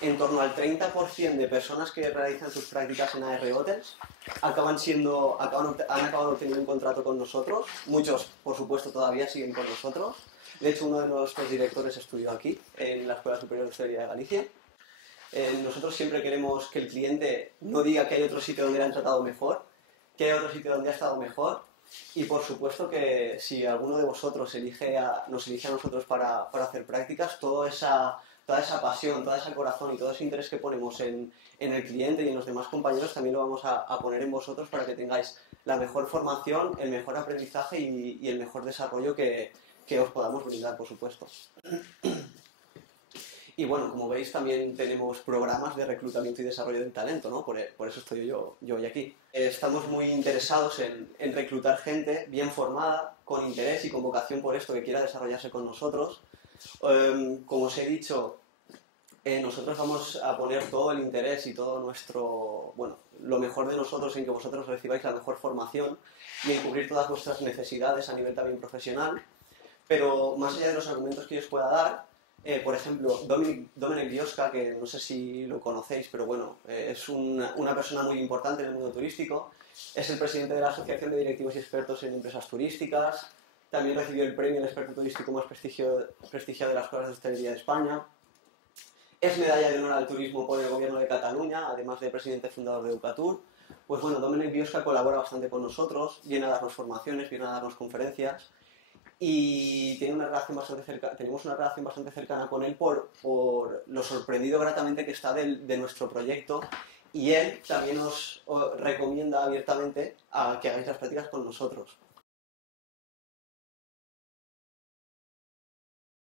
En torno al 30% de personas que realizan sus prácticas en AR Hotels han acabado obteniendo un contrato con nosotros. Muchos, por supuesto, todavía siguen con nosotros. De hecho, uno de nuestros directores estudió aquí, en la Escuela Superior de Hostelería de Galicia. Nosotros siempre queremos que el cliente no diga que hay otro sitio donde le han tratado mejor, que hay otro sitio donde ha estado mejor. Y por supuesto que si alguno de vosotros nos elige a nosotros para hacer prácticas, toda esa pasión, todo ese corazón y todo ese interés que ponemos en el cliente y en los demás compañeros también lo vamos a poner en vosotros para que tengáis la mejor formación, el mejor aprendizaje y el mejor desarrollo que os podamos brindar, por supuesto. Y bueno, como veis, también tenemos programas de reclutamiento y desarrollo del talento, ¿no? Por eso estoy yo hoy aquí. Estamos muy interesados en reclutar gente bien formada, con interés y con vocación por esto, que quiera desarrollarse con nosotros. Como os he dicho, nosotros vamos a poner todo el interés y todo lo mejor de nosotros en que vosotros recibáis la mejor formación y en cubrir todas vuestras necesidades a nivel también profesional. Pero más allá de los argumentos que yo os pueda dar, por ejemplo, Domènec Biosca, que no sé si lo conocéis, pero bueno, es una persona muy importante en el mundo turístico, es el presidente de la Asociación de Directivos y Expertos en Empresas Turísticas, también recibió el premio de experto turístico más prestigiado de las Escuelas de Hostelería de España, es medalla de honor al turismo por el Gobierno de Cataluña, además de presidente fundador de Educatur. Pues bueno, Domènec Biosca colabora bastante con nosotros, viene a darnos formaciones, viene a darnos conferencias, y tenemos una relación bastante cercana con él por lo sorprendido gratamente que está de nuestro proyecto, y él también os recomienda abiertamente a que hagáis las prácticas con nosotros.